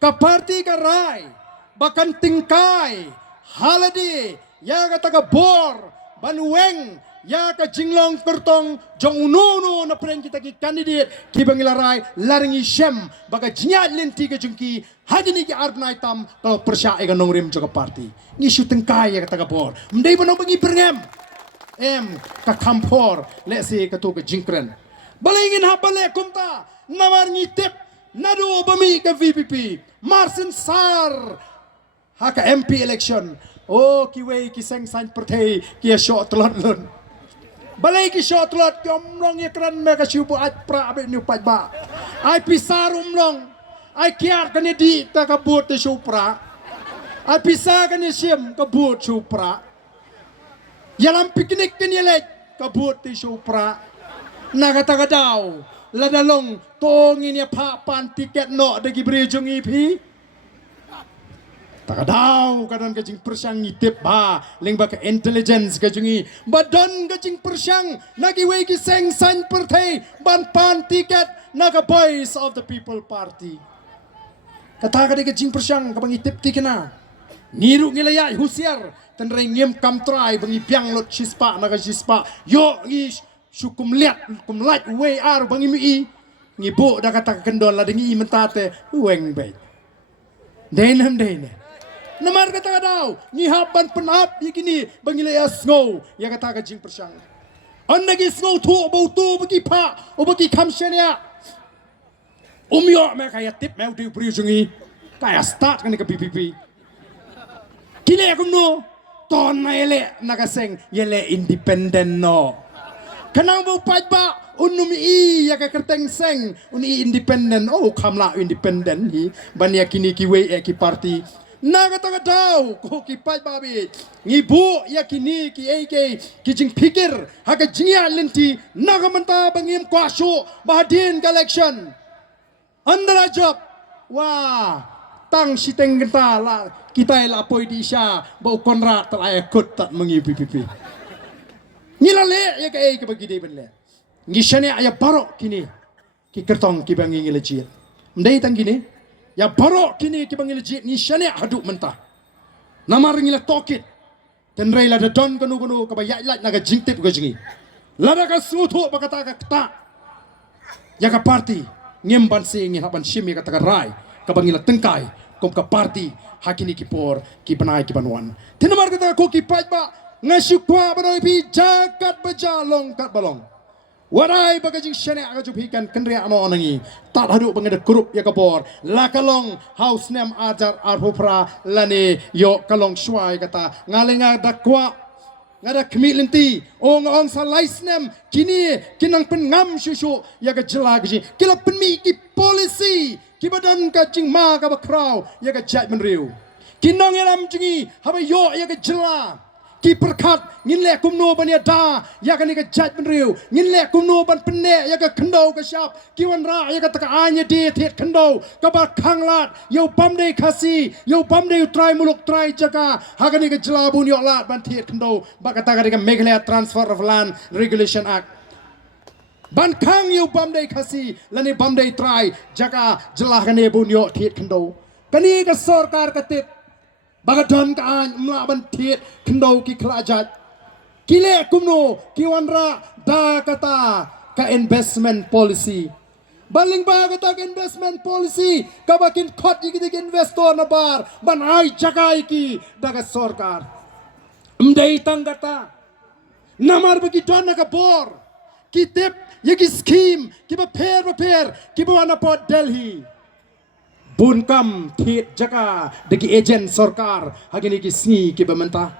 ka parti ka rai bakan tingkai haladi ya ka taga bor banueng ya ka jinglong kertong jong unono na pren kita ki candidate ki bangilarai laringi shem baga jinyat lenti ka jungki hadini ki arbnai tam kalau persya e ka nongrim joka parti ni shooting kai ya ka taga bor mdei banong bagi perngem ka kampor le se ka to ka jingkren balingin ha bale kumta namar ngitip nado bami ka VPP Marsin Sar ha ka MP election ki wei ki seng san perthei ki shot lot lun balai ki shot lot ki omlong ye kran me ka shubu at pra be nu paj ba ai pisar umlong ai kiat kan di ta ka but te shupra ai pisar kan siem ka but shupra yalam piknik kan ye lek ka but te shupra naga ta ka daw la dalong tong ini pa pan tiket no de gibri jung ipi takadaw kadan kajing persyang ngitip ba ling ba ka intelligence kajungi badan kajing persyang nagi wei ki seng san perthei ban pan tiket naga voice of the people party kata kadi kajing persyang ka bangitip tikena niru ngilaya husiar tan rei ngem kam trai bangi piang lot shispa naga shispa yo ngi syukum liat kum light wei ar bangi mi ngibu da kata kendon la dengi mentate weng bai denam dene Namar kata daw ni haban penap begini bangilaya snow ya kata ka jing persyang an nagi snow tu bau tu bagi pa o bagi kamshania umyo me kaya tip me di brijungi kaya start kan ka PPP kile akum no ton na ele nagaseng yele independent no kanang bau pajba unumi ya ka kerteng seng uni independent kamla independent hi bania kini kiwe ki party naga taga daw ko ki pai babi ngibu yakini ki AK ki jing pikir haga jingya lenti naga menta bangim kwasho bahadin election andra job wah tang siteng genta la kita la poi di sha bau konrat talai kut tat mengi PPP ngilale ya ke bagi de benle ngishane aya barok kini ki kertong ki bangi ngilejit ndai tang gini ya barok kini ki bangil jit ni shane haduk mentah namar ngila tokit ten rei la da don kanu ka ba ya lat naga jingtip ga jingi lada ka suthu ba kata ka kta ya ka party ngem ban se ngi haban shimi ka ta rai ka bangila tengkai kom ka party hakini ki por ki banai ki banwan ten namar kata ko ki paj ba ngasukwa banoi pi jakat bajalong kat balong warai bagajing shane aga jupikan kendria ano onangi tat hadu bangeda kurup ya kabor la kalong house name ajar arhopra lani yo kalong shwai kata ngalenga dakwa ngada kemilenti ong sa license name kini kinang pengam shushu ya ga jelagaji kila penmi ki policy ki badan ka jing ma ka bakraw ya ga judgment riu kinong elam jingi haba yo ya ga jela ki perkat ngin le kumno ban ya da ya kan ka judgment riu ngin le kumno ban penne ya ka khndo ka shap ki wan ra ya ka ta anya de thet khndo ka ba khanglat yo bam de khasi yo bam de try muluk try jaka ha kan ka jlabun yo lat ban thet khndo ba ka ta ka Meghalaya transfer of land regulation act ban khang yo bam de khasi lani bam de try jaka jlah kan e bun yo thet khndo kani ka Sorkar ka tit bagadon ka an mlaban thiet khndo ki khlajat kile kumno ki wanra da kata ka investment policy baling ba kata ka investment policy ka bakin khot ki investor na bar ban ai jagai ki daga Sorkar mdei tangata namar bagi don ka bor ki tip yeki scheme ki ba pher ki ba na pot Delhi bunkam Thied Jaka degi agent Sorkar hagini ki sni ki bamenta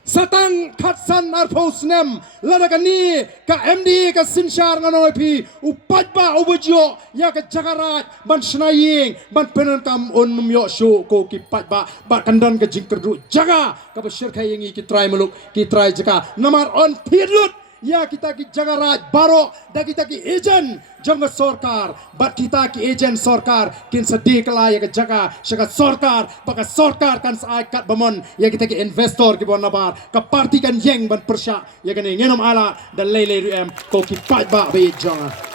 satang khatsan arphosnem ladakani ka MD ka sinshar nganoi phi upatba ubujyo ya ka jagarat ban snaying ban penankam onmyo sho ko ki patba ba kandan ka jingkerdu jaga ka bashir khayengi ki try muluk ki try Jaka namar on Thied lut ya kita ki jagaraj baro da kita ki agent jong Sorkar bat kita ki agent Sorkar kin sedih kala ya ke Jaka shaka Sorkar baka Sorkar kan sai kat bamon ya kita ki investor ki bon nabar ka party kan yeng ban persya ya kan ngenom ala dan lele rem ko ki pat ba be jong